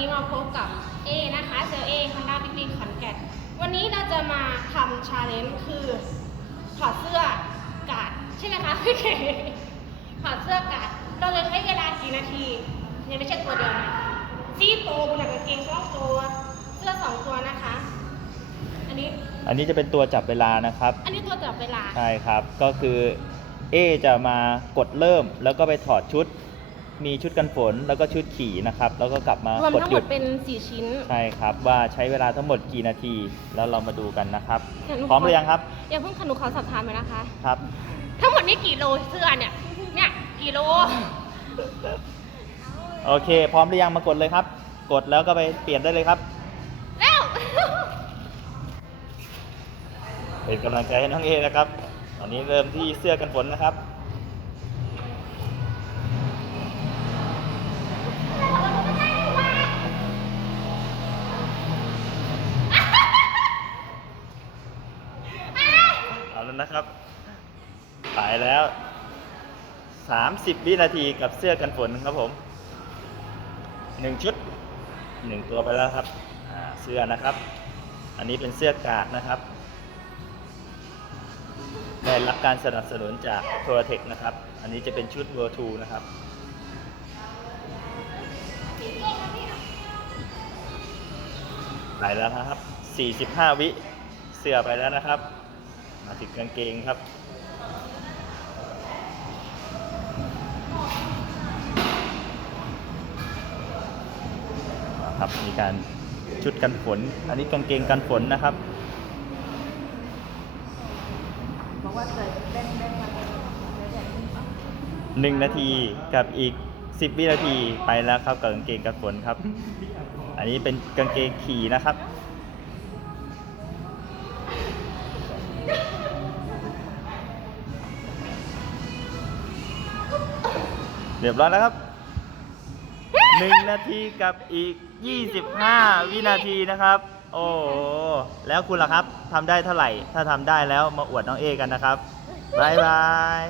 นี้มาพบกับเอนะคะเซลเอคอนด้าบิ๊กบิ๊กขอนแก่นวันนี้เราจะมาทำชาเลนจ์คือถอดเสื้อกาดใช่ไหมคะพี่เคถอดเสื้อกาดเราเลยใช้เวลากี่นาทียังไม่ใช่ตัวเดียวนะซี่ตัวบนหนังกางเกงสองตัวเสื้อสองตัวนะคะ อันนี้อันนี้จะเป็นตัวจับเวลานะครับ อันนี้ตัวจับเวลาใช่ครับก็คือเอจะมากดเริ่มแล้วก็ไปถอดชุด มีชุดกันฝนแล้วก็ชุดขี่นะครับ แล้วก็กลับมารวมกดทั้งหหมยุดดเป็นสี่ชิ้น ใช่ครับ ว่าใช้เวลาทั้งหมดกี่นาที แล้วเรามาดูกันนะครับ เดี๋ยวหนูพร้อมหรือยังครับอย่าเพิ่งขนูขอสอบถามไปนะคะ ครับ ทั้งหมดนี่กี่โลเสื้อเนี่ย เนี่ยกี่โล โอเค พร้อมหรือยังมากดเลยครับ กดแล้วก็ไปเปลี่ยนได้เลยครับ แล้ว เป็นกำลังใจให้น้องเอนะครับ ตอนนี้เริ่มที่เสื้อกันฝนนะครับ นะครับไปแล้ว 30 วินาทีกับเสื้อกันฝนครับผมหนึ่งชุดหนึ่งตัวไปแล้วครับเสื้อนะครับ อันนี้เป็นเสื้อกาดนะครับ ได้รับการสนับสนุนจากโทรเทคนะครับ อันนี้จะเป็นชุด World 2นะครับไปแล้วนะครับ 45 วิ เสื้อไปแล้วนะครับ มาถึงกางเกงครับครับมีการชุดกันฝน อันนี้กางเกงกันฝนนะครับหนึ่งนาทีกับอีก 10 วินาทีไปแล้วครับกับกางเกงกันฝนครับ อันนี้เป็นกางเกงขี่นะครับ เรียบร้อยแล้วครับหนึ่งนาทีกับอีก 25 วินาทีนะครับ โอ้โหแล้วคุณล่ะครับทำได้เท่าไหร่ ถ้าทำได้แล้วมาอวดน้องเอกันนะครับ บ๊ายบาย